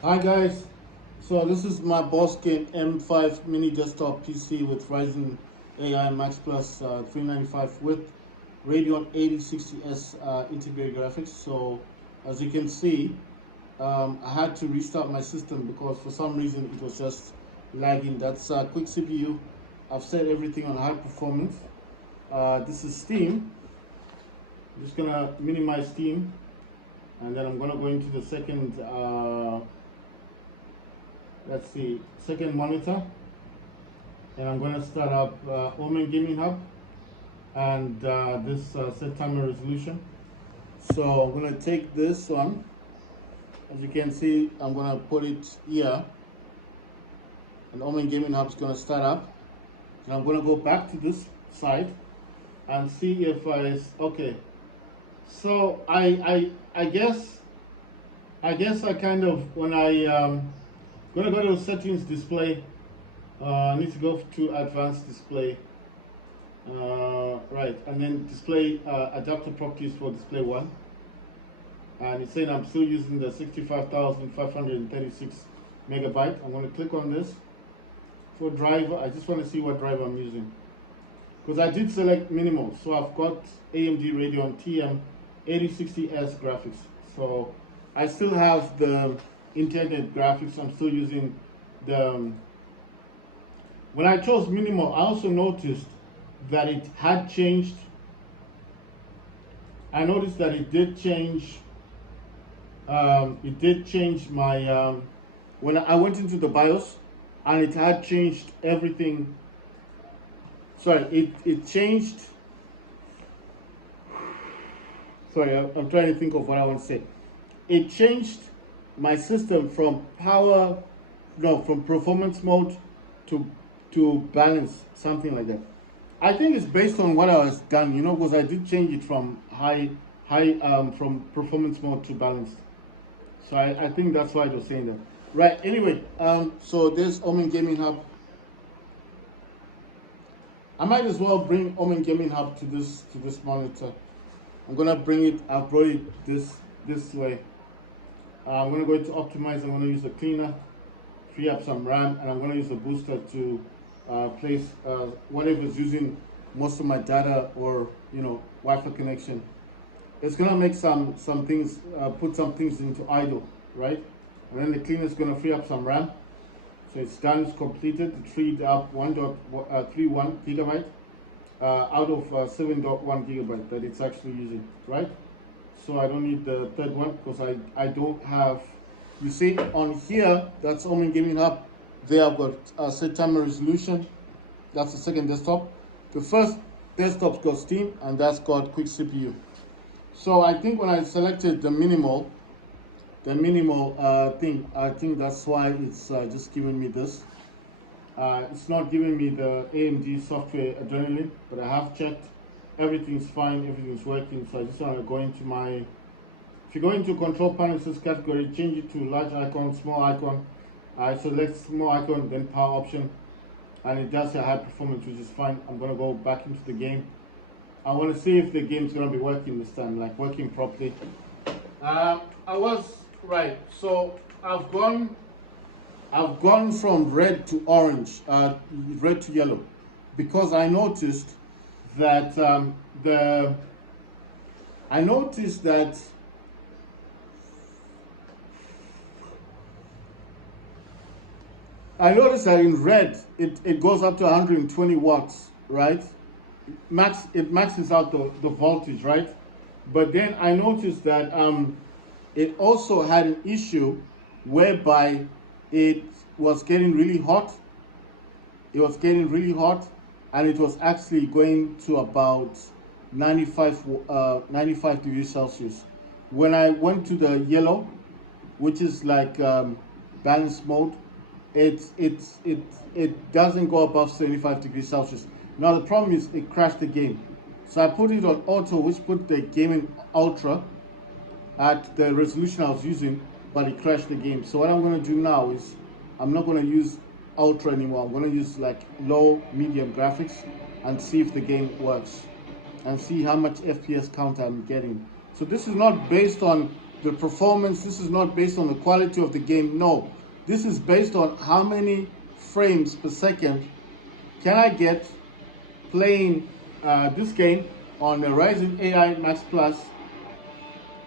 Hi guys, so this is my boss game M5 mini desktop PC with Ryzen AI Max Plus 395 with Radeon 8060S integrated graphics. So as you can see, I had to restart my system because for some reason it was just lagging. That's quick CPU. I've set everything on high performance. This is Steam. I'm just gonna minimize Steam, and then I'm gonna go into the second. Let's see, second monitor, and I'm going to start up Omen Gaming Hub and this set timer resolution. So I'm going to take this one. As you can see, I'm going to put it here, and Omen Gaming Hub is going to start up. And I'm going to go back to this side and see if okay. So I guess I kind of when gonna go to settings display. I need to go to advanced display. Right, and then display adapter properties for display one. And it's saying I'm still using the 65,536 megabyte. I'm going to click on this. For driver, I just want to see what driver I'm using. Because I did select minimal, so I've got AMD Radeon TM 8060S graphics. So I still have the internet graphics. I'm still using the when I chose minimal, I also noticed that it had changed. I noticed that it did change. It did change my when I went into the BIOS, and it had changed everything. Sorry, it changed. Sorry, I'm trying to think of what I want to say. It changed my system from power, no, from performance mode to balance, something like that. I think it's based on what I was done, because I did change it from from performance mode to balanced. So I think that's why I was saying that. Right. Anyway, so there's Omen Gaming Hub. I might as well bring Omen Gaming Hub to this monitor. I'm gonna bring it. I've brought it this way. I'm gonna go to optimize. I'm gonna use the cleaner, free up some RAM, and I'm gonna use the booster to place whatever is using most of my data or Wi-Fi connection. It's gonna make some things, put some things into idle, right? And then the cleaner is gonna free up some RAM. So it's done, it's completed. It freed up 1.31 gigabyte out of 7.1 gigabyte that it's actually using, right? So I don't need the third one because I don't have. You see on here, that's Omen Gaming Hub. There I've got set timer resolution. That's the second desktop. The first desktop's got Steam, and that's got quick CPU. So I think when I selected the minimal thing, I think that's why it's just giving me this. It's not giving me the AMD software adrenaline, but I have checked. Everything's fine, everything's working. So I just want to go into my. If you go into control panel category, change it to large icon, small icon. I select small icon, then power option, and it does say high performance, which is fine. I'm gonna go back into the game. I want to see if the game's gonna be working this time, like working properly. I was right. So I've gone from red to orange, red to yellow, because I noticed that I noticed that in red it goes up to 120 watts, right? It maxes out the voltage, right? But then I noticed that it also had an issue whereby it was getting really hot. It was getting really hot, and it was actually going to about 95 degrees Celsius. When I went to the yellow, which is like balance mode, it doesn't go above 75 degrees Celsius. Now the problem is it crashed the game. So I put it on auto, which put the game in ultra at the resolution I was using, but it crashed the game. So what I'm going to do now is I'm not going to use ultra anymore. I'm going to use like low, medium graphics and see if the game works and see how much FPS count I'm getting. So this is not based on the performance. This is not based on the quality of the game. No, this is based on how many frames per second can I get playing this game on the Ryzen AI Max Plus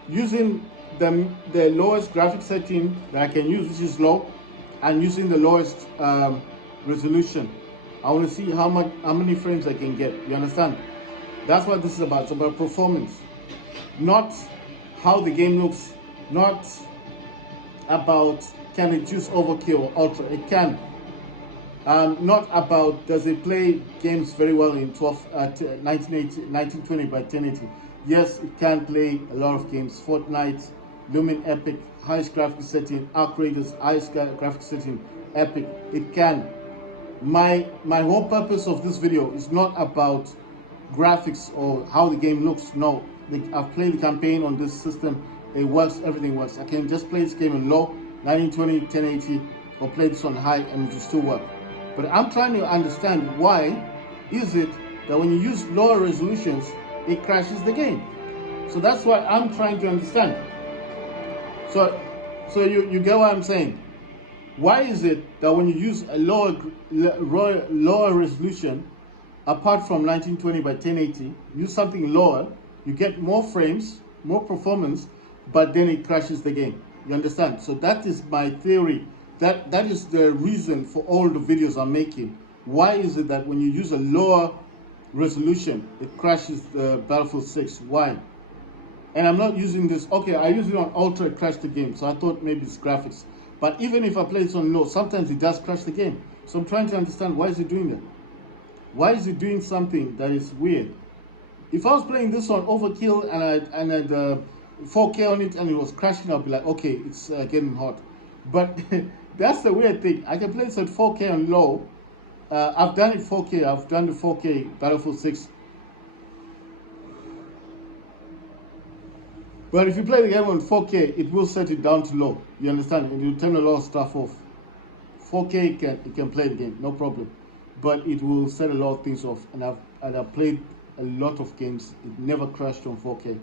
using the lowest graphic setting that I can use, which is low, and using the lowest resolution. I want to see how many frames I can get. You understand? That's what this is about. It's about performance, not how the game looks, not about can it use overkill or ultra. It can. Not about does it play games very well in 1920 by 1080. Yes, it can play a lot of games. Fortnite, Lumen Epic, highest graphics setting, Arc Raiders, highest graphics setting, Epic. It can. My whole purpose of this video is not about graphics or how the game looks. No, I've played the campaign on this system. It works, everything works. I can just play this game in low, 1920, 1080, or play this on high and it will still work. But I'm trying to understand why is it that when you use lower resolutions, it crashes the game. So that's what I'm trying to understand. So you get what I'm saying? Why is it that when you use a lower resolution, apart from 1920 by 1080, use something lower, you get more frames, more performance, but then it crashes the game. You understand? So that is my theory. That is the reason for all the videos I'm making. Why is it that when you use a lower resolution, it crashes the Battlefield 6? Why? And I'm not using this. Okay, I use it on ultra, it crashed the game. So I thought maybe it's graphics. But even if I play this on low, sometimes it does crash the game. So I'm trying to understand, why is it doing that? Why is it doing something that is weird? If I was playing this on overkill and I had 4K on it and it was crashing, I'll be like, okay, it's getting hot. But that's the weird thing. I can play this at 4K on low. I've done it 4K. I've done the 4K Battlefield 6. But if you play the game on 4K, it will set it down to low. You understand? It will turn a lot of stuff off. 4K it can play the game, no problem. But it will set a lot of things off. And I've played a lot of games. It never crashed on 4K. It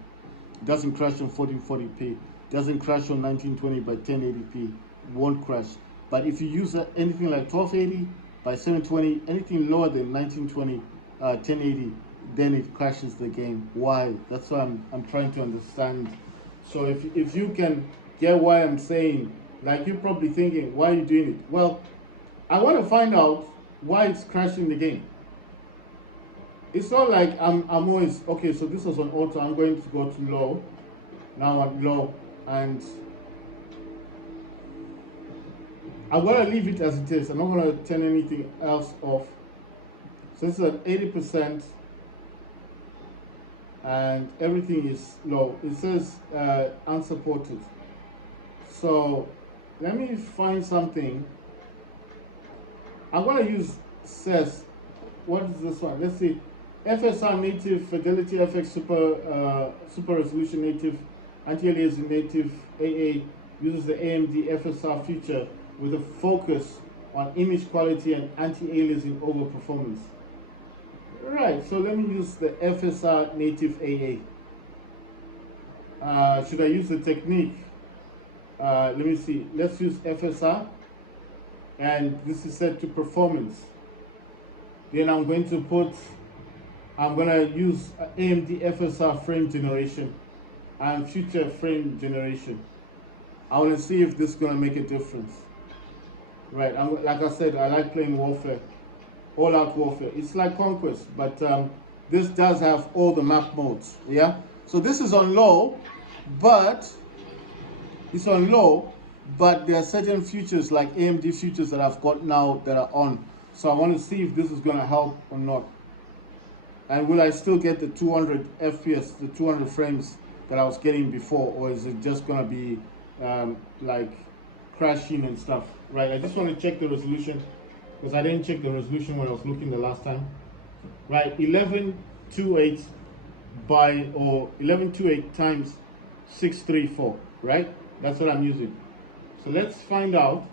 doesn't crash on 1440p. It doesn't crash on 1920 by 1080p. It won't crash. But if you use anything like 1280 by 720, anything lower than 1920, 1080, then it crashes the game. Why? That's what I'm trying to understand. So if you can get why I'm saying, like you're probably thinking, why are you doing it? Well, I want to find out why it's crashing the game. It's not like I'm always, okay, so this was on auto, I'm going to go to low. Now I'm low, and I'm going to leave it as it is. I'm not going to turn anything else off. So this is at 80%, and everything is low. It says unsupported. So let me find something. I'm going to use says, what is this one? Let's see. FSR native, Fidelity FX super resolution native, anti-aliasing native AA, uses the AMD FSR feature with a focus on image quality and anti-aliasing over performance. Right, so let me use the FSR native AA. Should I use the technique? Let me see. Let's use FSR, and this is set to performance. Then I'm going to use AMD FSR frame generation and future frame generation. I want to see if this is going to make a difference. Right, like I said, I like playing warfare, all-out warfare. It's like Conquest, but this does have all the map modes, yeah? So this is on low, but there are certain features like AMD features that I've got now that are on. So I want to see if this is going to help or not. And will I still get the 200 FPS, the 200 frames that I was getting before, or is it just going to be like crashing and stuff? Right, I just want to check the resolution because I didn't check the resolution when I was looking the last time. Right, 1128 by, or 1128 times 634, right? That's what I'm using. So let's find out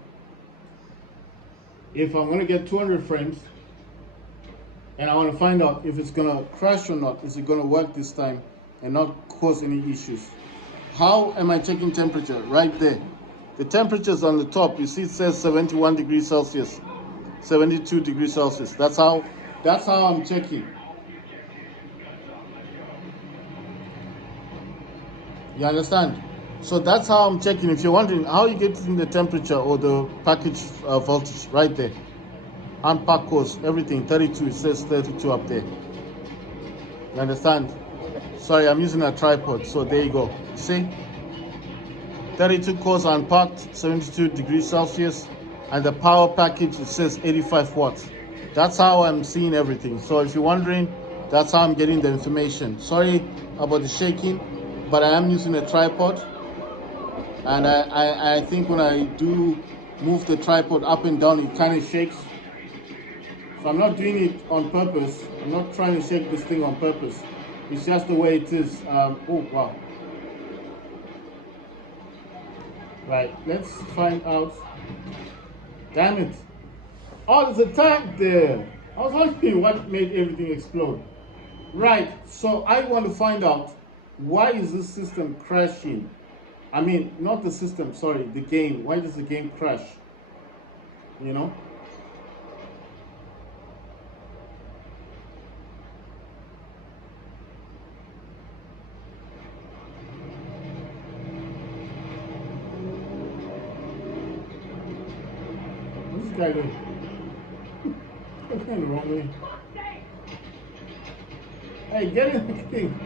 if I'm going to get 200 frames, and I want to find out if it's going to crash or not. Is it going to work this time and not cause any issues? How am I checking temperature? Right there. The temperature is on the top. You see it says 71 degrees Celsius, 72 degrees Celsius. That's how I'm checking. You understand? So that's how I'm checking. If you're wondering how you get in the temperature or the package voltage, right there. Unpack course, everything, 32. It says 32 up there. You understand? Sorry, I'm using a tripod. So there you go. See? 32 cores unpacked, 72 degrees Celsius. And the power package, it says 85 watts. That's how I'm seeing everything. So if you're wondering, that's how I'm getting the information. Sorry about the shaking, but I am using a tripod. And I think when I do move the tripod up and down, it kind of shakes. So I'm not doing it on purpose. I'm not trying to shake this thing on purpose. It's just the way it is. Oh, wow. Right, let's find out. Damn it. Oh, there's a tag there. I was wondering what made everything explode. Right, so I want to find out, why is this system crashing? I mean, not the system, sorry, the game. Why does the game crash? You know? What's this guy doing? What's going the wrong way? Hey, get in the thing.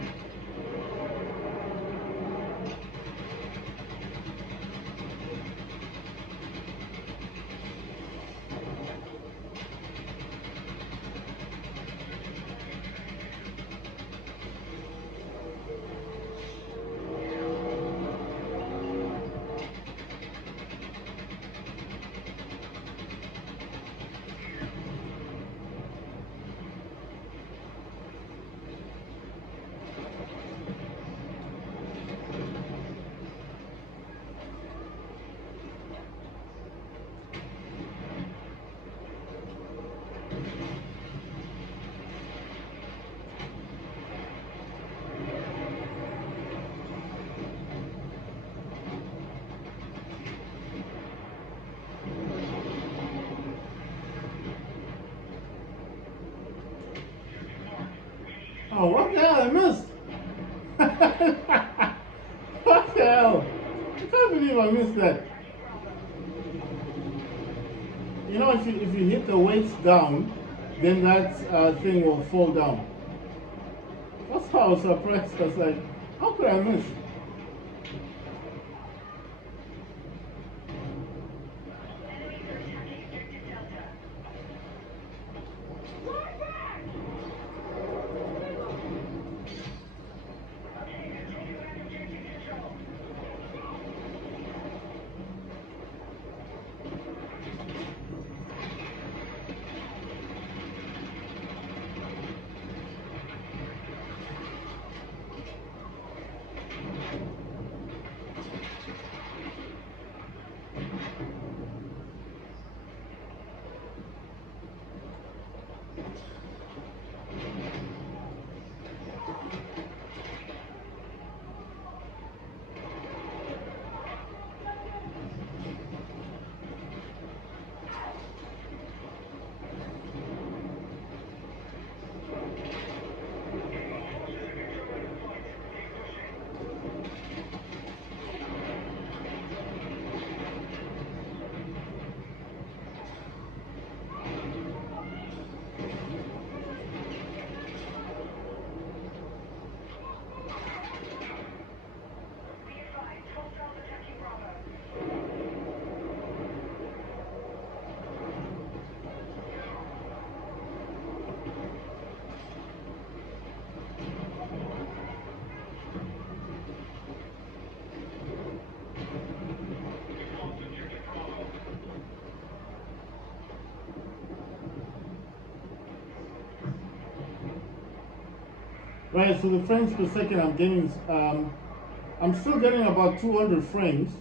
Oh, what the hell? I missed. What the hell? I can't believe I missed that. You know, if you hit the weights down, then that thing will fall down. That's how I was surprised. I was like, how could I miss? Right, so the frames per second I'm getting, I'm still getting about 200 frames,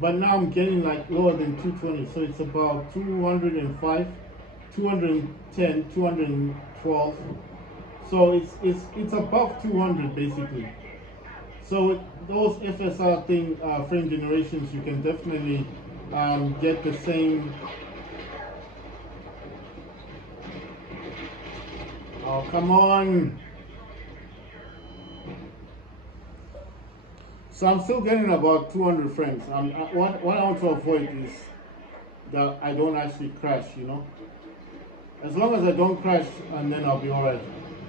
but now I'm getting like lower than 220. So it's about 205, 210, 212. So it's above 200 basically. So with those FSR thing, frame generations, you can definitely get the same. Oh, come on. So I'm still getting about 200 frames. What I want to avoid is that I don't actually crash, you know. As long as I don't crash, and then I'll be alright.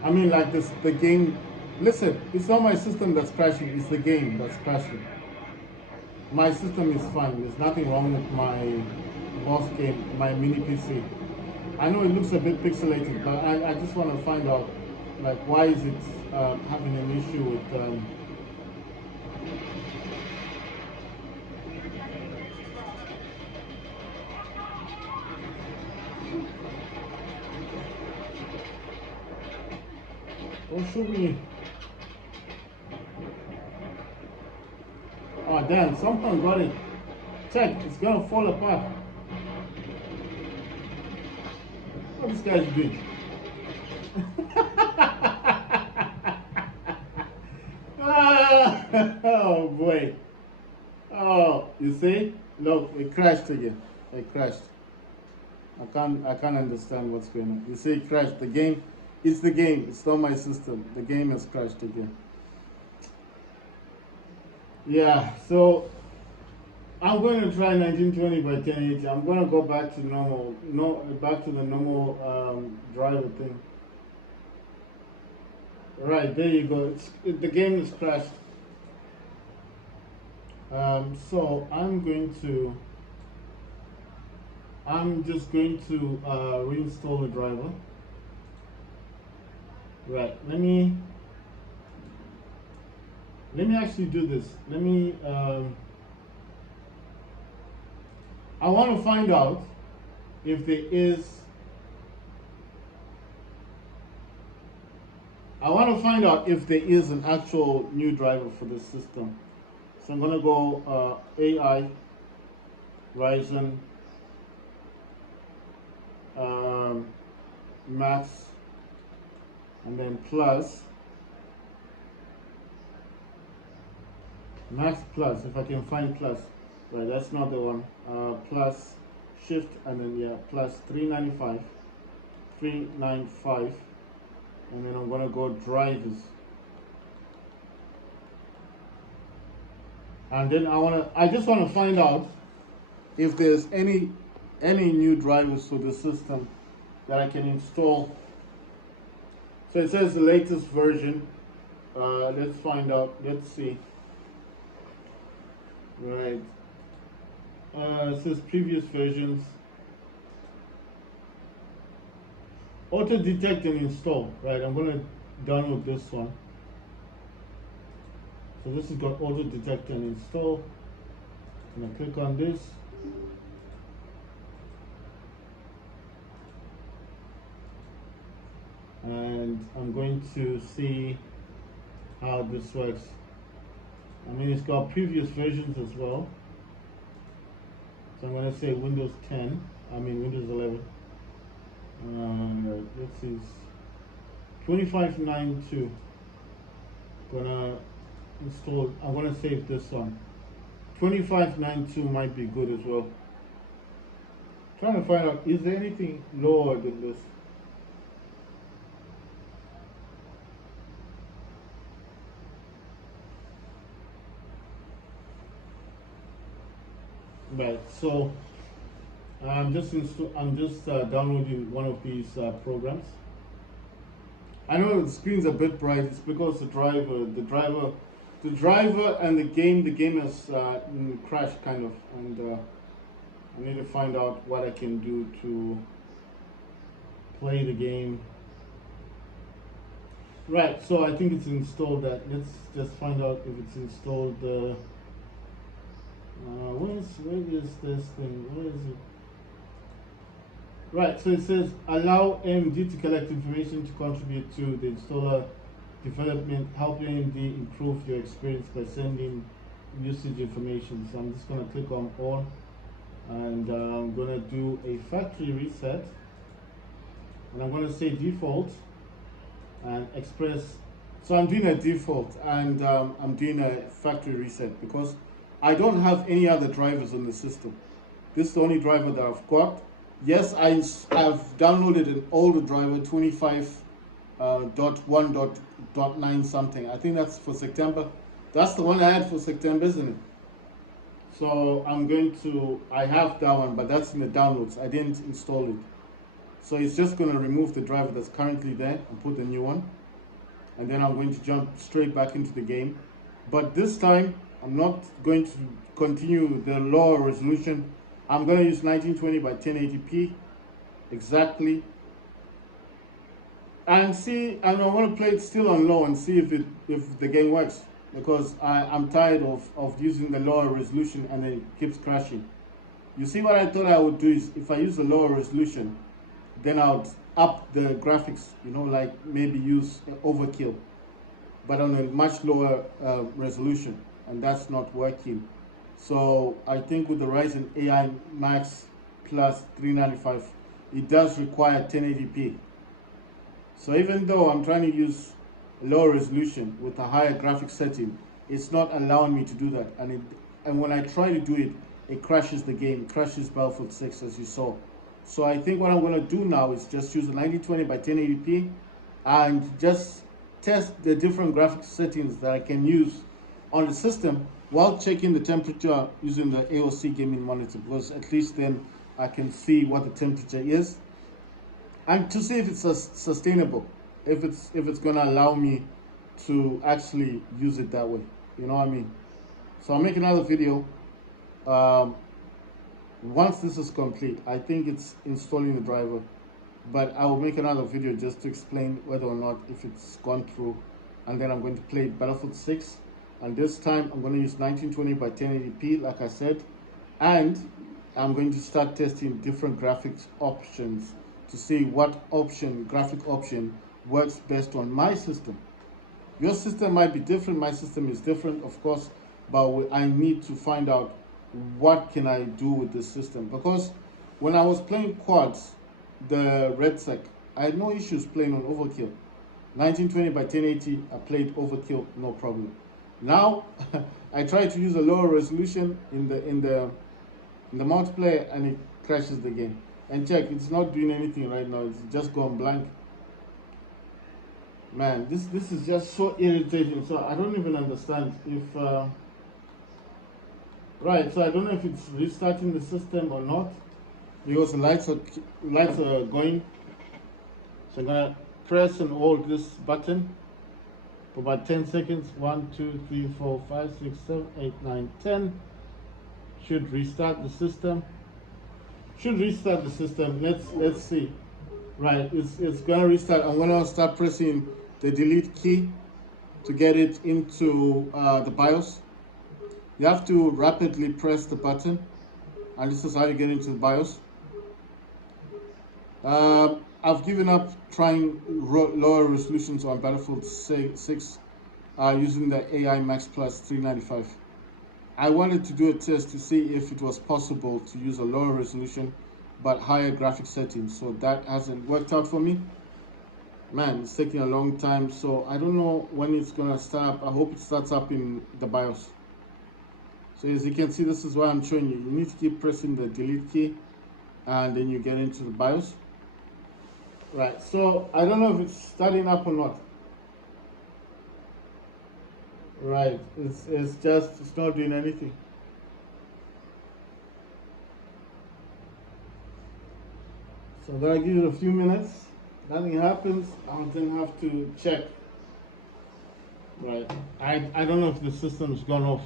I mean, like this, the game. Listen, it's not my system that's crashing. It's the game that's crashing. My system is fine. There's nothing wrong with my boss game, my mini PC. I know it looks a bit pixelated, but I just want to find out, like, why is it having an issue with. Don't shoot me. Oh damn, someone got it. Check, it's gonna fall apart. What this guy's doing? Oh boy. Oh, you see? Look, it crashed again. It crashed. I can't understand what's going on. You see it crashed. The game, it's the game. It's not my system. The game has crashed again. Yeah, so I'm going to try 1920 by 1080. I'm going to go back to normal, back to the normal driver thing. Right, there you go. The game is crashed. So I'm just going to reinstall the driver. Right, let me actually do this. I want to find out if there is. I want to find out if there is an actual new driver for this system. So I'm gonna go AI Ryzen Max and then plus Max plus, if I can find plus. Right, that's not the one. Plus shift and then yeah, plus 395, and then I'm gonna go drivers, and then I just want to find out if there's any new drivers for the system that I can install. So it says the latest version. Let's find out. Let's see. Right. It says previous versions. Auto detect and install. Right, I'm gonna download this one. So this has got auto detect and install. I'm gonna click on this. And I'm going to see how this works. I mean, it's got previous versions as well. So I'm going to say Windows 10, Windows 11. Let's see, 2592. Gonna install, I'm going to save this one. 2592 might be good as well. Trying to find out, is there anything lower than this? Right, so I'm just downloading one of these programs. I know the screen's a bit bright. It's because the driver and the game has crashed kind of, and I need to find out what I can do to play the game. Right, so I think it's installed that. Let's just find out if it's installed. Where is this thing? Where is it? Right, so it says allow AMD to collect information to contribute to the installer development. Help AMD improve your experience by sending usage information. So I'm just going to click on all, and I'm going to do a factory reset, and I'm going to say default and express So I'm doing a default, and I'm doing a factory reset because I don't have any other drivers on the system. This is the only driver that I've got. Yes, I've downloaded an older driver, 25.1.9 something. I think that's for September. That's the one I had for September, isn't it? So I have that one, but that's in the downloads. I didn't install it. So it's just going to remove the driver that's currently there and put the new one. And then I'm going to jump straight back into the game. But this time, I'm not going to continue the lower resolution. I'm going to use 1920 by 1080p exactly. And I want to play it still on low and see if the game works. Because I'm tired of using the lower resolution and it keeps crashing. You see, what I thought I would do is, if I use the lower resolution, then I would up the graphics, like maybe use overkill, but on a much lower resolution, and that's not working. So I think with the Ryzen AI Max Plus 395, it does require 1080p. So even though I'm trying to use a lower resolution with a higher graphics setting, it's not allowing me to do that. And when I try to do it, it crashes the game, it crashes Battlefield 6, as you saw. So I think what I'm going to do now is just use a 1920 by 1080p and just test the different graphics settings that I can use on the system while checking the temperature using the AOC gaming monitor, because at least then I can see what the temperature is and to see if it's sustainable, if it's going to allow me to actually use it that way. You know what I mean? So I'll make another video. Once this is complete, I think it's installing the driver, but I will make another video just to explain whether or not if it's gone through, and then I'm going to play Battlefield 6, and this time I'm going to use 1920 by 1080p like I said, and I'm going to start testing different graphics options to see what graphic option works best on my system. Your system might be different, my system is different, of course, but I need to find out what can I do with this system, because when I was playing quads, the Red Sec, I had no issues playing on overkill. 1920 by 1080, I played overkill, no problem. Now I try to use a lower resolution in the multiplayer, and it crashes the game. And check, it's not doing anything right now, it's just gone blank. Man, this is just so irritating. So I don't even understand if right, so I don't know if it's restarting the system or not, because the lights are going. So I'm gonna press and hold this button for about 10 seconds. 1, 2, 3, 4, 5, 6, 7, 8, 9, 10. Should restart the system. Let's see. Right, it's gonna restart. I'm gonna start pressing the delete key to get it into the BIOS. You have to rapidly press the button, and this is how you get into the BIOS. I've given up trying lower resolutions on Battlefield 6 using the AI Max Plus 395. I wanted to do a test to see if it was possible to use a lower resolution but higher graphic settings, so that hasn't worked out for me. Man, it's taking a long time, so I don't know when it's gonna start up. I hope it starts up in the BIOS. So as you can see, this is what I'm showing you. You need to keep pressing the delete key, and then you get into the BIOS. Right, so I don't know if it's starting up or not. Right, it's not doing anything. So I'm gonna give it a few minutes. Nothing happens, I'll then have to check. Right, I don't know if the system's gone off.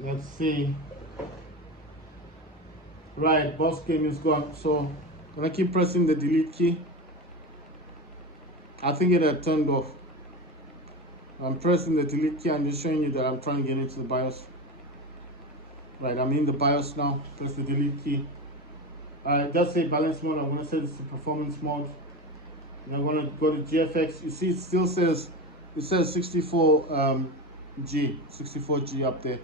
Let's see. Right, boss game is gone. So I'm gonna keep pressing the delete key. I think it had turned off. I'm pressing the delete key. I'm just showing you that I'm trying to get into the BIOS. Right, I'm in the BIOS now. Press the delete key. It does say balance mode. I'm gonna set this to performance mode. And I'm gonna go to GFX. You see, it still says 64G up there.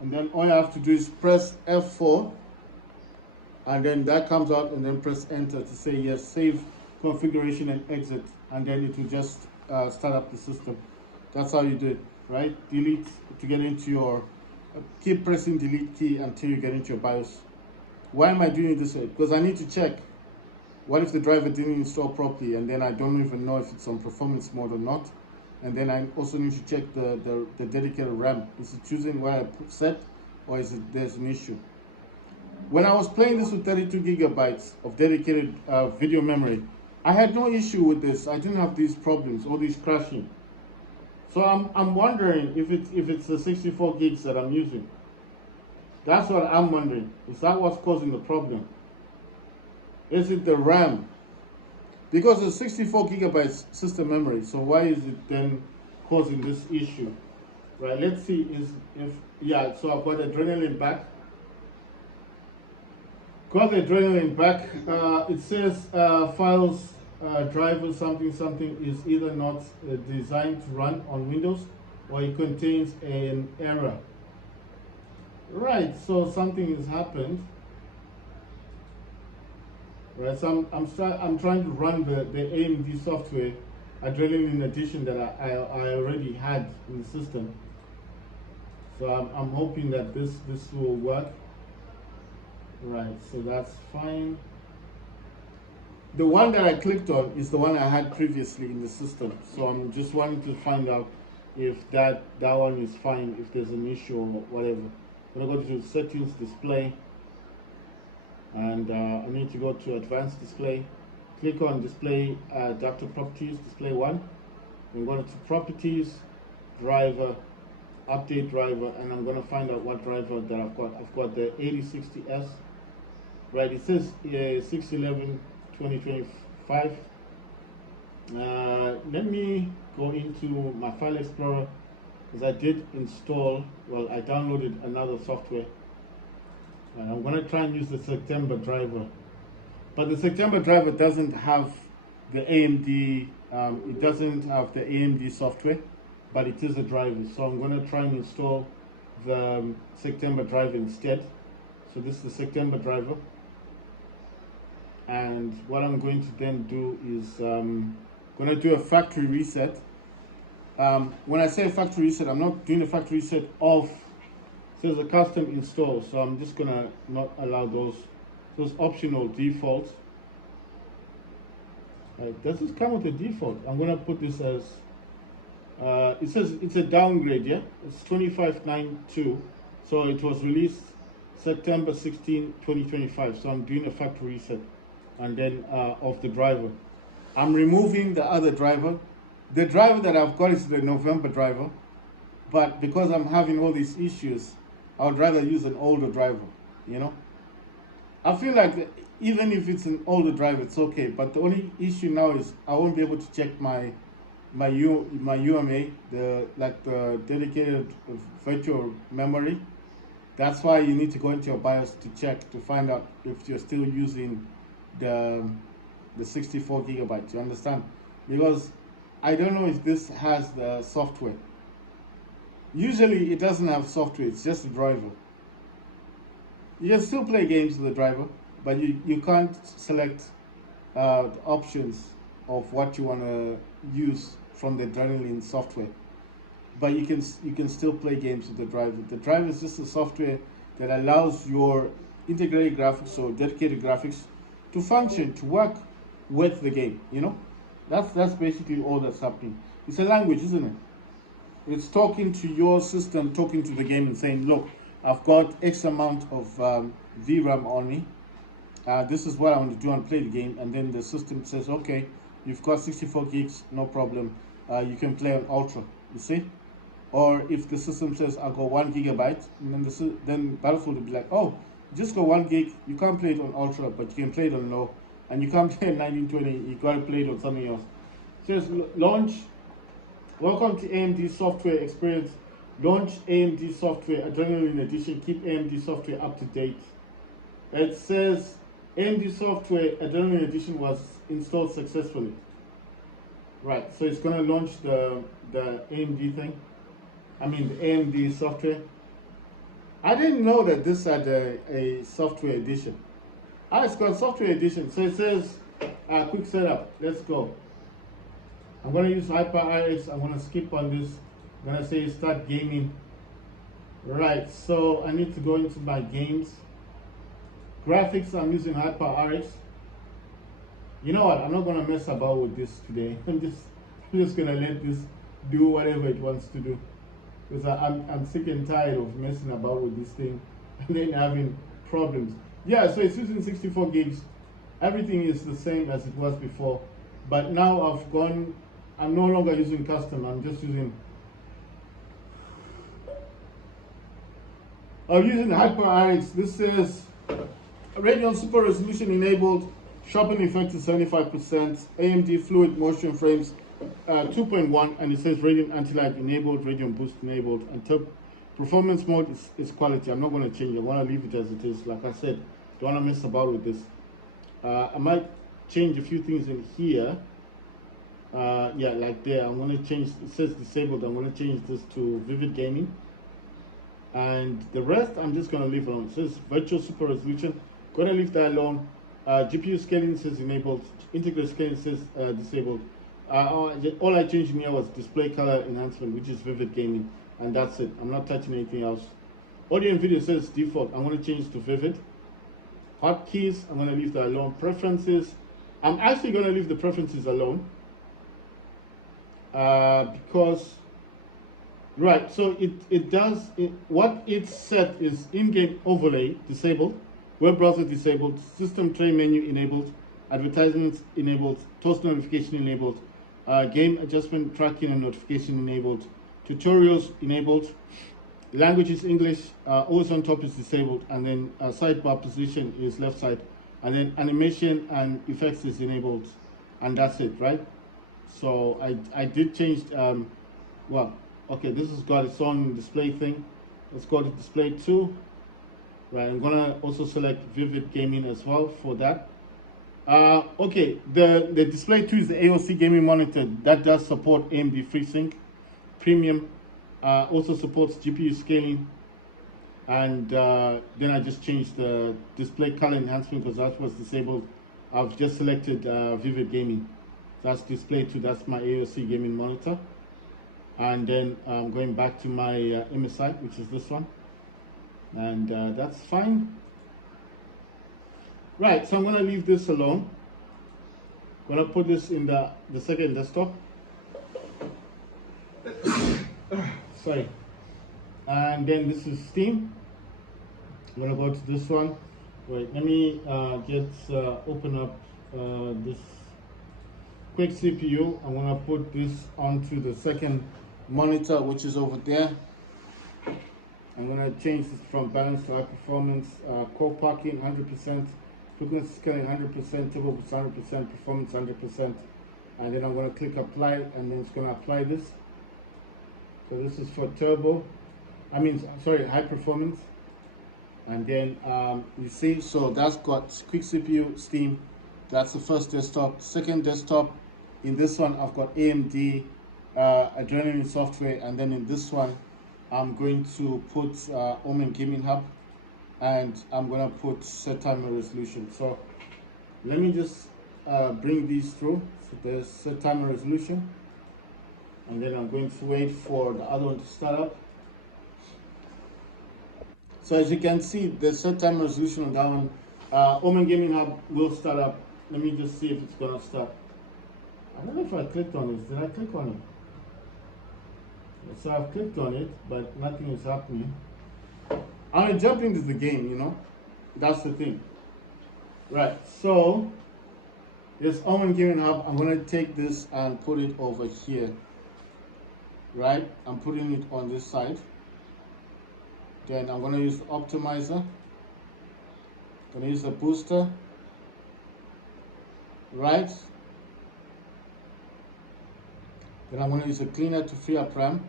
And then all you have to do is press F4, and then that comes out, and then press enter to say yes, save configuration and exit, and then it will just start up the system. That's how you do it, right? Delete to get into your, keep pressing delete key until you get into your BIOS. Why am I doing it this way? Because I need to check, what if the driver didn't install properly and then I don't even know if it's on performance mode or not. And then I also need to check the dedicated RAM. Is it choosing what I set, or is it there's an issue? When I was playing this with 32 gigabytes of dedicated video memory, I had no issue with this. I didn't have these problems, all these crashing. So I'm wondering if it's the 64 gigs that I'm using. That's what I'm wondering. Is that what's causing the problem? Is it the RAM? Because it's 64 gigabytes system memory, so why is it then causing this issue? Right, let's see if yeah, so I've got adrenaline back. Got the adrenaline back. It says files driver something is either not designed to run on Windows, or it contains an error. Right, so something has happened. Right, so I'm trying to run the AMD software Adrenaline Edition that I already had in the system. So I'm hoping that this will work. Right, so that's fine. The one that I clicked on is the one I had previously in the system. So I'm just wanting to find out if that one is fine, if there's an issue or whatever. I'm going to go to settings, display, and I need to go to advanced display. Click on display adapter properties, display 1. I'm going to properties, driver, update driver, and I'm going to find out what driver that I've got. I've got the 8060S. Right, it says 611 2025. Let me go into my file explorer, because I did install, well, I downloaded another software. I'm going to try and use the September driver, but the September driver doesn't have the AMD, it doesn't have the AMD software, but it is a driver. So I'm going to try and install the September driver instead. So this is the September driver. And what I'm going to then do is going to do a factory reset. When I say factory reset, I'm not doing a factory reset of, it says a custom install, so I'm just gonna not allow those optional defaults. Right, does this come with a default? I'm gonna put this as it says it's a downgrade, yeah? It's 2592, so it was released September 16, 2025. So I'm doing a factory reset, and then of the driver. I'm removing the other driver. The driver that I've got is the November driver, but because I'm having all these issues, I would rather use an older driver, you know? I feel like even if it's an older driver, it's okay, but the only issue now is I won't be able to check my UMA, the dedicated virtual memory. That's why you need to go into your BIOS to check, to find out if you're still using the 64 gigabytes, you understand? Because I don't know if this has the software. Usually it doesn't have software, it's just a driver. You can still play games with the driver, but you can't select the options of what you want to use from the Adrenaline software. But you can still play games with the driver. The driver is just a software that allows your integrated graphics or dedicated graphics to function, to work with the game, you know? That's basically all that's happening. It's a language, isn't it? It's talking to your system, talking to the game and saying, look, I've got X amount of VRAM on me. This is what I want to do and play the game. And then the system says, okay, you've got 64 gigs, no problem. You can play on Ultra, you see? Or if the system says, I've got 1 gigabyte, and then Battlefield will be like, oh, just got 1 gig, you can't play it on Ultra, but you can play it on low. And you can't play it 1920, you gotta play it on something else. It says, launch. Welcome to AMD Software Experience. Launch AMD Software Adrenaline Edition. Keep AMD software up to date. It says AMD Software Adrenaline Edition was installed successfully. Right, so it's going to launch the AMD thing. I mean the AMD software. I didn't know that this had a software edition. It's got software edition. So it says Quick setup. Let's go. I'm gonna use HyperRX. I'm gonna skip on this. I'm gonna say start gaming. Right. So I need to go into my games. Graphics. I'm using HyperRX. You know what? I'm not gonna mess about with this today. I'm just gonna let this do whatever it wants to do, because I'm sick and tired of messing about with this thing and then having problems. Yeah, so it's using 64 gigs. Everything is the same as it was before, but now I'm no longer using custom. I'm using HyperRX. This says Radeon Super Resolution enabled, sharpen effect to 75%, AMD Fluid Motion Frames 2.1, and it says Radeon Anti-Lag enabled, Radeon Boost enabled, and top performance mode is quality. I'm not going to change it. I want to leave it as it is. Like I said, don't want to mess about with this. I might change a few things in here. Yeah, like there. I'm going to change, it says disabled. I'm going to change this to Vivid Gaming. And the rest, I'm just going to leave alone. It says Virtual Super Resolution. Going to leave that alone. GPU scaling says enabled. Integrated scaling says disabled. All I changed in here was display color enhancement, which is Vivid Gaming. And that's it. I'm not touching anything else. Audio and video says default. I'm going to change to Vivid. Hotkeys, I'm going to leave that alone. Preferences, I'm actually going to leave the preferences alone. Because, right, so what it's set is in-game overlay disabled, web browser disabled, system tray menu enabled, advertisements enabled, toast notification enabled, game adjustment tracking and notification enabled, tutorials enabled, language is English, always on top is disabled, and then sidebar position is left side, and then animation and effects is enabled, and that's it, right? So I did change, well, okay, this has got its own display thing. Let's go to display 2. Right, I'm gonna also select Vivid Gaming as well for that. Okay, the display 2 is the AOC gaming monitor that does support AMD FreeSync Premium. Also supports GPU scaling, and then I just changed the display color enhancement because that was disabled. I've just selected Vivid Gaming. That's display 2. That's my AOC gaming monitor. And then I'm going back to my MSI, which is this one, and that's fine. Right, so I'm going to leave this alone. I'm going to put this in the second desktop. Sorry. And then this is Steam. I'm going to go to this one. Wait, let me open up this quick CPU. I'm going to put this onto the second monitor, which is over there. I'm going to change this from balance to high performance, core parking 100%, frequency scaling 100%, turbo boost 100%, performance 100%, and then I'm going to click apply, and then it's going to apply this. So this is for turbo, high performance, and then you see, so that's got quick CPU, Steam. That's the first desktop. Second desktop, in this one I've got AMD Adrenaline software, and then in this one I'm going to put Omen Gaming Hub, and I'm going to put set timer resolution. So let me just bring these through. So there's set timer resolution, and then I'm going to wait for the other one to start up. So as you can see, the set timer resolution on that one. Omen Gaming Hub will start up. Let me just see if it's going to start. I don't know if I clicked on this. Did I click on it? So I've clicked on it, but nothing is happening. I'm going to jump into the game, you know. That's the thing. Right, so this Omen Gaming Hub, I'm going to take this and put it over here. Right, I'm putting it on this side. Then I'm going to use the optimizer. I'm going to use the booster. Right. Then I'm going to use a cleaner to free up RAM.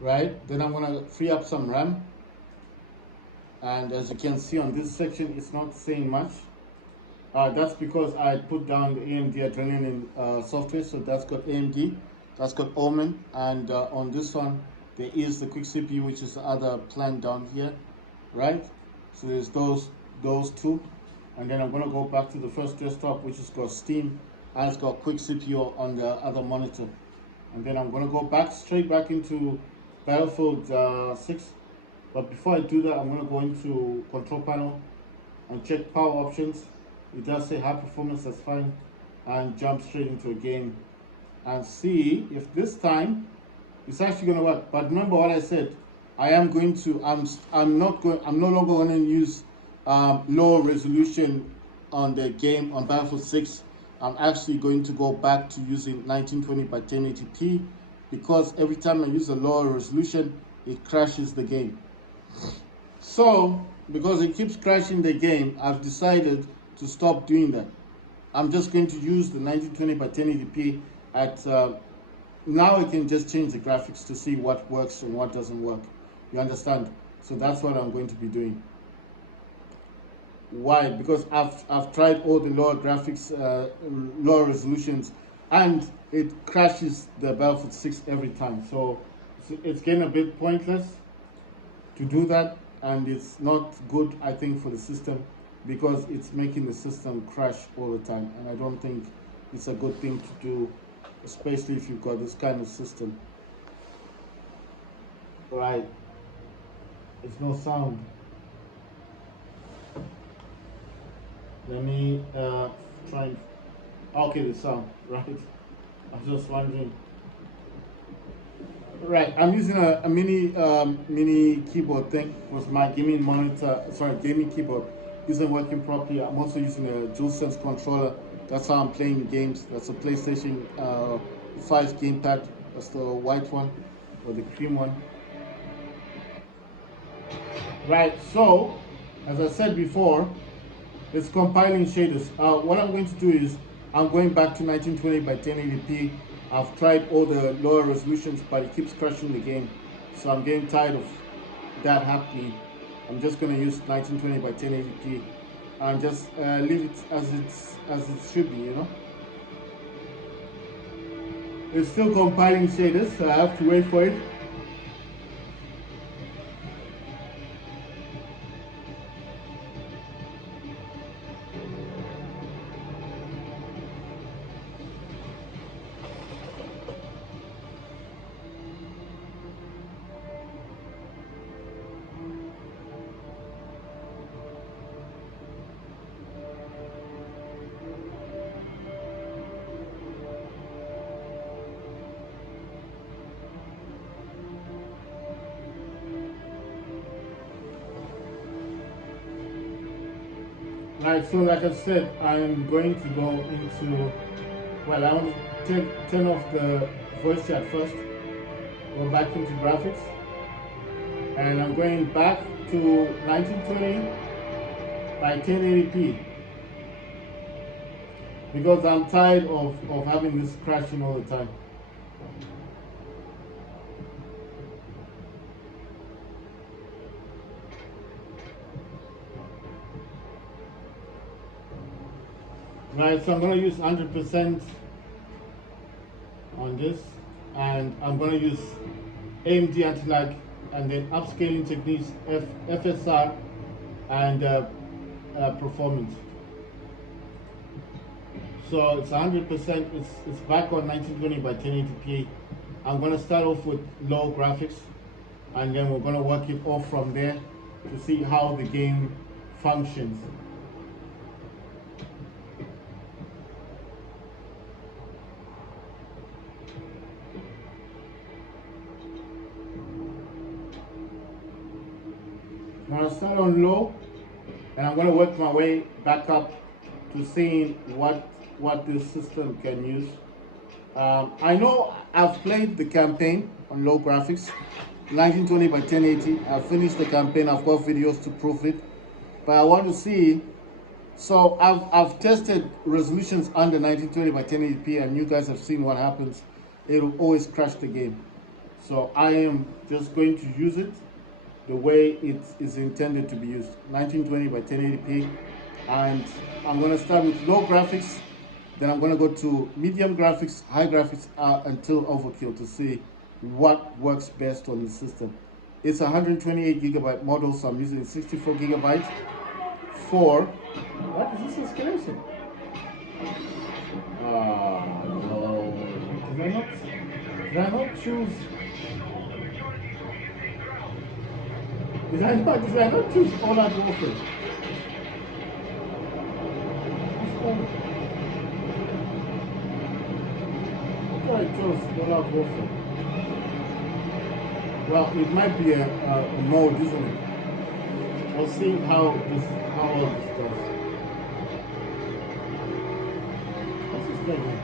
Right, then I'm going to free up some RAM. And as you can see on this section, it's not saying much. That's because I put down the AMD Adrenaline software. So that's got AMD, that's got Omen, and on this one, There is the quick CPU, which is the other plan down here, right? So there's those two, and then I'm gonna go back to the first desktop, which has got Steam and it's got quick CPU on the other monitor, and then I'm gonna go straight back into Battlefield 6. But before I do that, I'm gonna go into control panel and check power options. It does say high performance, that's fine, and jump straight into a game and see if this time it's actually going to work. But remember what I said, I'm no longer going to use low resolution on the game on Battlefield 6. I'm actually going to go back to using 1920 by 1080p, because every time I use a lower resolution, it crashes the game. So because it keeps crashing the game, I've decided to stop doing that. I'm just going to use the 1920 by 1080p at now I can just change the graphics to see what works and what doesn't work. You understand? So that's what I'm going to be doing. Why? Because I've tried all the lower graphics, lower resolutions, and it crashes the Battlefield 6 every time. So it's getting a bit pointless to do that, and it's not good, I think, for the system, because it's making the system crash all the time, and I don't think it's a good thing to do, especially if you've got this kind of system. Right, there's no sound. Let me try and, okay, the sound, right? I was just wondering. Right, I'm using a mini keyboard thing with my gaming monitor. Sorry, gaming keyboard isn't working properly. I'm also using a DualSense controller. That's how I'm playing games. That's a PlayStation 5 gamepad. That's the white one or the cream one. Right, so as I said before, it's compiling shaders. What I'm going to do is I'm going back to 1920 by 1080p. I've tried all the lower resolutions, but it keeps crashing the game. So I'm getting tired of that happening. I'm just going to use 1920 by 1080p and just leave it as it should be, you know. It's still compiling shaders, so I have to wait for it. Right, so like I said, I'm going to go into, well, I want to turn off the voice chat first, go back into graphics, and I'm going back to 1920 by 1080p, because I'm tired of having this crashing all the time. Right, so I'm going to use 100% on this, and I'm going to use AMD anti-lag, and then upscaling techniques, FSR, and performance. So it's 100%, it's back on 1920 by 1080p. I'm going to start off with low graphics, and then we're going to work it off from there to see how the game functions. I'm going to start on low, and I'm going to work my way back up to seeing what this system can use. I know I've played the campaign on low graphics, 1920 by 1080. I've finished the campaign. I've got videos to prove it, but I want to see. So I've tested resolutions under 1920 by 1080p, and you guys have seen what happens. It'll always crash the game. So I am just going to use it the way it is intended to be used, 1920 by 1080p, and I'm going to start with low graphics, then I'm going to go to medium graphics, high graphics, until overkill to see what works best on the system. It's a 128GB model, so I'm using 64GB for, what is this escalation? No. Did I not choose? Did I not choose all that warfare? I chose all out warfare. Well, it might be a mode, isn't it? We'll see how all this does. What's this going on?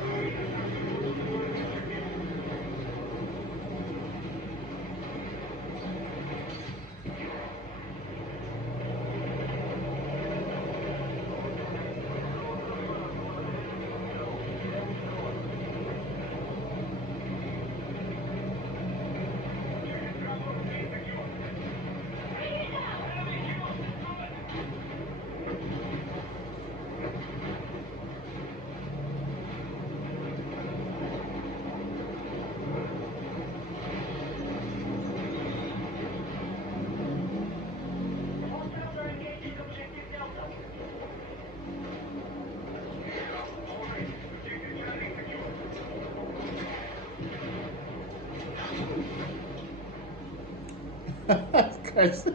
Crashed.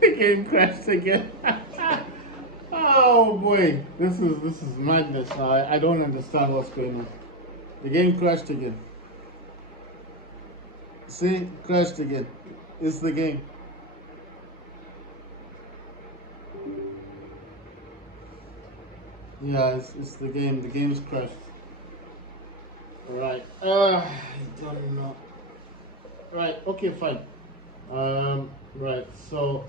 The game crashed again. Oh boy, this is madness. I don't understand what's going on. The game crashed again. See, crashed again. It's the game. Yeah, it's the game. The game's crashed. Alright. I don't know. Right, okay, fine. Right, so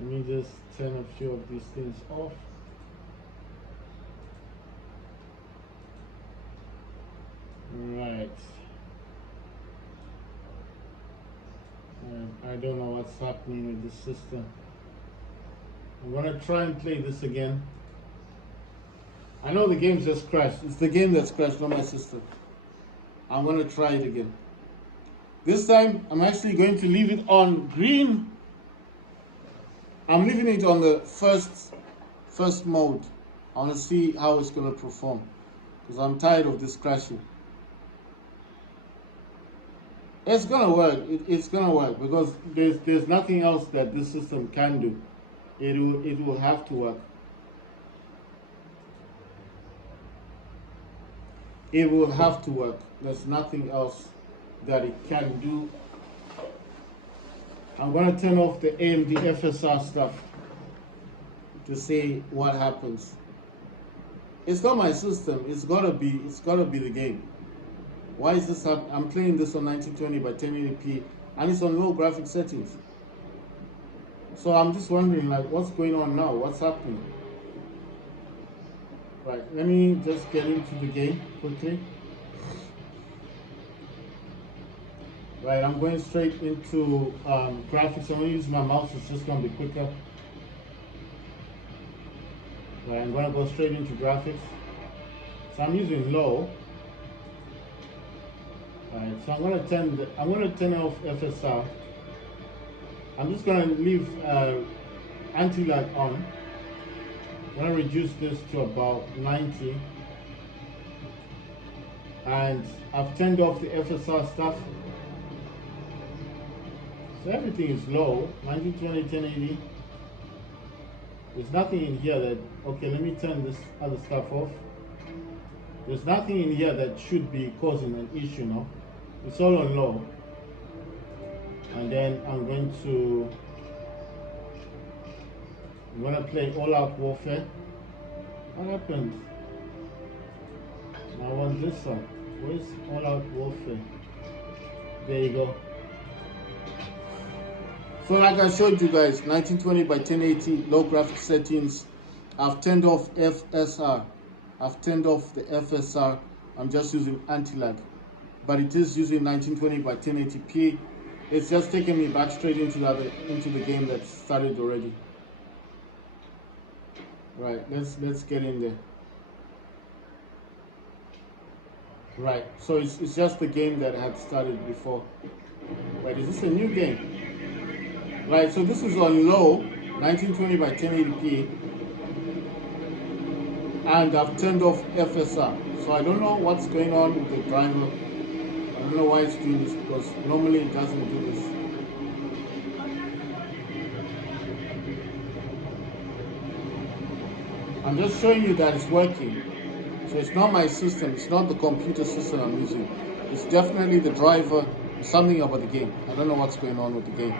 let me just turn a few of these things off. Right. I don't know what's happening with this system. I'm gonna try and play this again. I know the game just crashed. It's the game that's crashed, not my system. I'm gonna try it again. This time, I'm actually going to leave it on green. I'm leaving it on the first mode. I want to see how it's gonna perform, because I'm tired of this crashing. It's gonna work. It's gonna work because there's nothing else that this system can do. It will have to work. It will have to work. There's nothing else that it can do. I'm gonna turn off the AMD FSR stuff to see what happens. It's not my system. It's gotta be the game. Why is this happening? I'm playing this on 1920 by 1080p and it's on low graphic settings. So I'm just wondering, like, what's going on now? What's happening? Right, let me just get into the game quickly. Right, I'm going straight into graphics. I'm going to use my mouse, it's just going to be quicker. Right, I'm going to go straight into graphics. So I'm using low. Right, so I'm going to turn off FSR. I'm just going to leave anti-lag on. I'm going to reduce this to about 90. And I've turned off the FSR stuff. So everything is low, 1920, 1080. There's nothing in here that, okay, let me turn this other stuff off. There's nothing in here that should be causing an issue now. It's all on low. And then I'm going to play All Out Warfare. What happened? I want this one. Where's All Out Warfare? There you go. So like I showed you guys, 1920 by 1080, low graphic settings. I've turned off FSR. I've turned off the FSR. I'm just using anti-lag. But it is using 1920 by 1080p. It's just taking me back straight into the game that started already. Right, let's get in there. Right. So it's just the game that had started before. Wait, is this a new game? Right. So this is on low, 1920 by 1080p, and I've turned off FSR. So I don't know what's going on with the driver. I don't know why it's doing this because normally it doesn't do this. I'm just showing you that it's working. So it's not my system, it's not the computer system I'm using. It's definitely the driver, something about the game. I don't know what's going on with the game.